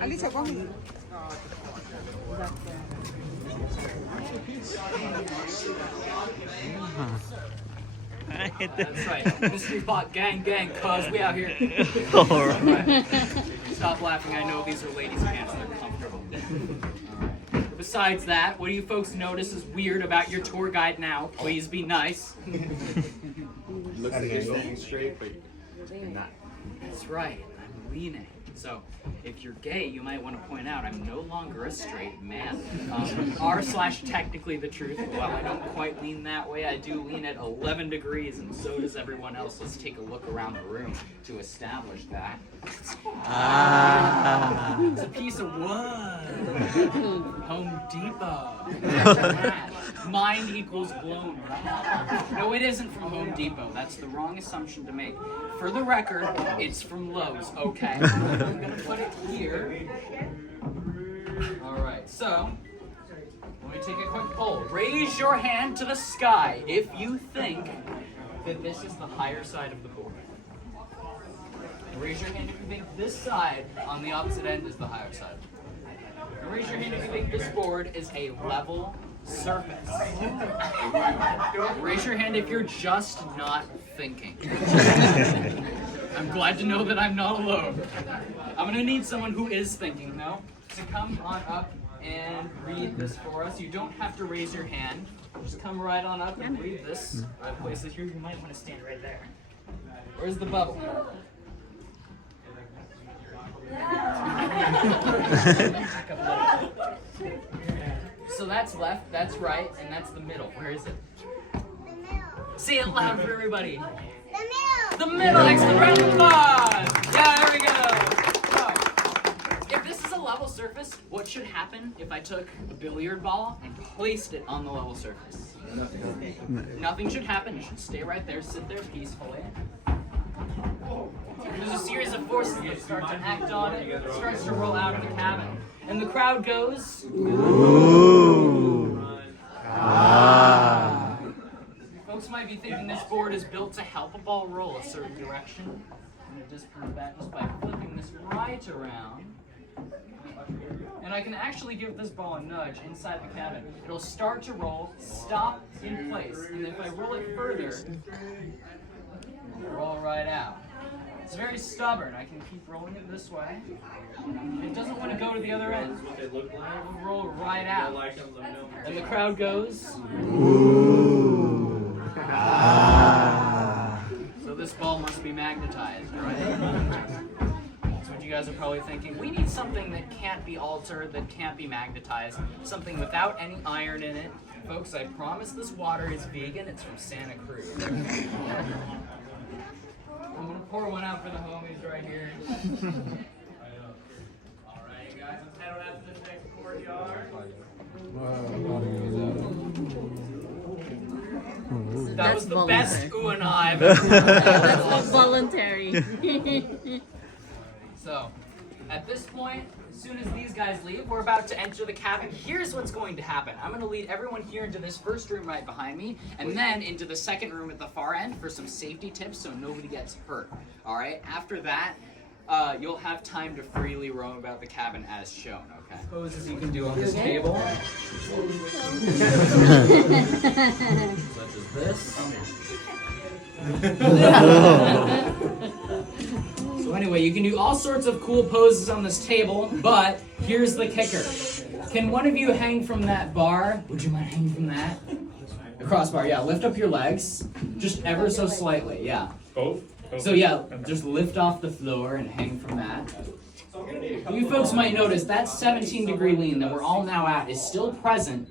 Alicia, come. That's right. Mystery Pot gang, cuz we out here. Alright. Stop laughing. I know these are ladies' pants. They're comfortable. Alright. Besides that, what do you folks notice is weird about your tour guide now? Please be nice. Looks like you're standing straight, but you're not. That's right. I'm leaning. So, if you're gay, you might want to point out I'm no longer a straight man. R/technically the truth. While I don't quite lean that way, I do lean at 11 degrees, and so does everyone else. Let's take a look around the room to establish that. It's a piece of wood. Home Depot. Mind equals blown, right? No, it isn't from Home Depot. That's the wrong assumption to make. For the record, it's from Lowe's, okay? I'm gonna put it here. Alright, so let me take a quick poll. Raise your hand to the sky if you think that this is the higher side of the board. Raise your hand if you think this side on the opposite end is the higher side. And raise your hand if you think this board is a level surface. Raise your hand if you're just not thinking. I'm glad to know that I'm not alone. I'm gonna need someone who is thinking though to come on up and read this for us. You don't have to raise your hand. Just come right on up and read this. I place it here. You might want to stand right there. Where's the bubble? So that's left, that's right, and that's the middle. Where is it? Say it loud for everybody. The middle. Excellent. Round of applause. Yeah, there we go. So, if this is a level surface, what should happen if I took a billiard ball and placed it on the level surface? Nothing should happen. It should stay right there, sit there peacefully. There's a series of forces that start to act on it. It starts to roll out of the cabin. And the crowd goes, ooh. Ah. Folks might be thinking this board is built to help a ball roll a certain direction. I'm going to disprove that just by flipping this right around. And I can actually give this ball a nudge inside the cabin. It'll start to roll, stop in place. And if I roll it further, it'll roll right out. It's very stubborn. I can keep rolling it this way. It doesn't want to go to the other end. It will roll right out. And the crowd goes, ooh. Ah. So this ball must be magnetized, right? That's what you guys are probably thinking. We need something that can't be altered, that can't be magnetized, something without any iron in it. Folks, I promise this water is vegan. It's from Santa Cruz. I'm gonna pour one out for the homies right here. Alright, guys, let's head on out to this next courtyard. That was the best ooh and ah I've ever heard. That's voluntary. So, at this point, as soon as these guys leave, we're about to enter the cabin. Here's what's going to happen. I'm going to lead everyone here into this first room right behind me, and then into the second room at the far end for some safety tips so nobody gets hurt. All right? After that, you'll have time to freely roam about the cabin as shown, okay? Poses you can do on this table. Such as this. So anyway, you can do all sorts of cool poses on this table, but here's the kicker. Can one of you hang from that bar? Would you mind hanging from that? The crossbar, yeah. Lift up your legs, just ever so slightly, yeah. Both? So yeah, just lift off the floor and hang from that. You folks might notice that 17-degree lean that we're all now at is still present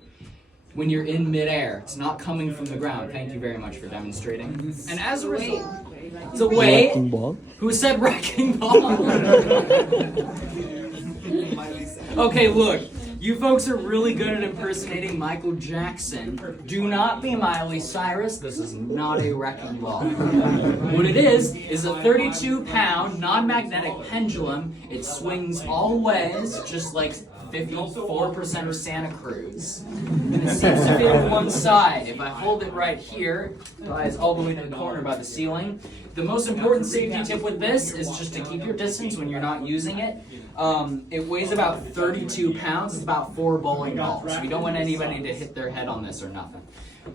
when you're in midair. It's not coming from the ground. Thank you very much for demonstrating. And as a result, it's a wait. Who said wrecking ball? Okay, look. You folks are really good at impersonating Michael Jackson. Do not be Miley Cyrus. This is not a wrecking ball. What it is a 32-pound non-magnetic pendulum. It swings all ways, just like 54% of Santa Cruz. And it seems to fit one side. If I hold it right here, it's all the way to the corner by the ceiling. The most important safety tip with this is just to keep your distance when you're not using it. It weighs about 32 pounds. It's about 4 bowling balls. So you don't want anybody to hit their head on this or nothing.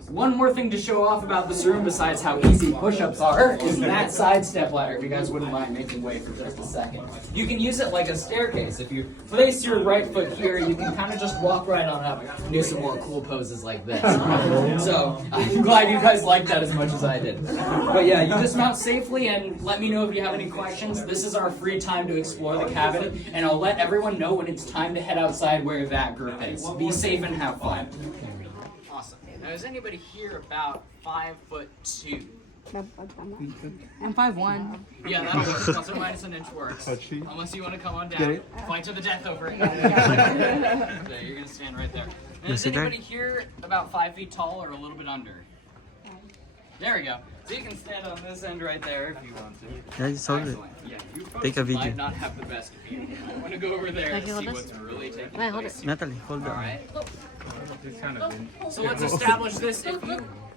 One more thing to show off about this room, besides how easy push-ups are, is that side step ladder, if you guys wouldn't mind making way for just a second. You can use it like a staircase. If you place your right foot here, you can kind of just walk right on up and do some more cool poses like this. So, I'm glad you guys liked that as much as I did. But yeah, you dismount safely, and let me know if you have any questions. This is our free time to explore the cabin, and I'll let everyone know when it's time to head outside where that group is. Be safe and have fun. Awesome. Now, is anybody here about 5'2"? I'm 5'1". Yeah, that'll work. Plus or minus an inch works. Unless you want to come on down. Fight to the death over it. Okay, you're going to stand right there. And is anybody here about 5 feet tall or a little bit under? There we go. So you can stand on this end right there if you want to. Yeah, you saw it. Excellent. Yeah, you Take a video. might not have the best view. I want to go over there and see what's really taking place. Natalie, hold All on. right. So let's establish this.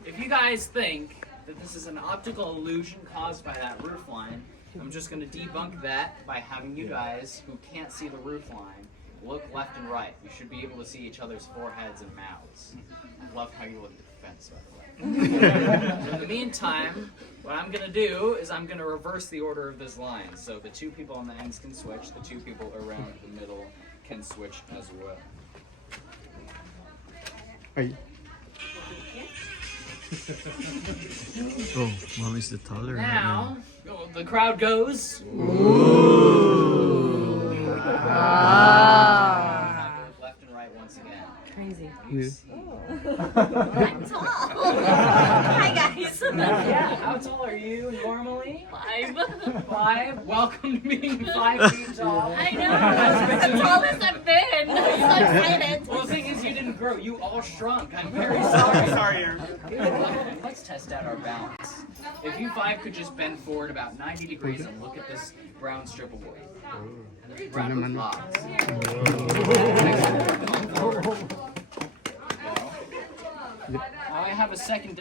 If you guys think that this is an optical illusion caused by that roof line, I'm just going to debunk that by having you guys who can't see the roof line look left and right. You should be able to see each other's foreheads and mouths. I love how you look at the fence, by the way. In the meantime, what I'm going to do is I'm going to reverse the order of this line. So the 2 people on the ends can switch, the 2 people around the middle can switch as well. Hey. Oh, mom is the taller. Now, the crowd goes. Left and right once again. Crazy. I'm tall. Hi guys. Yeah, how tall are you normally? 5. 5? Welcome to being 5 feet tall. I know. That's the tallest I've been. I'm so excited. Well, the thing is, you didn't grow. You all shrunk. I'm very sorry. Sorry, Aaron. Let's test out our balance. If you 5 could just bend forward about 90 degrees and look at this brown strip of wood. Round of applause. Now I have a second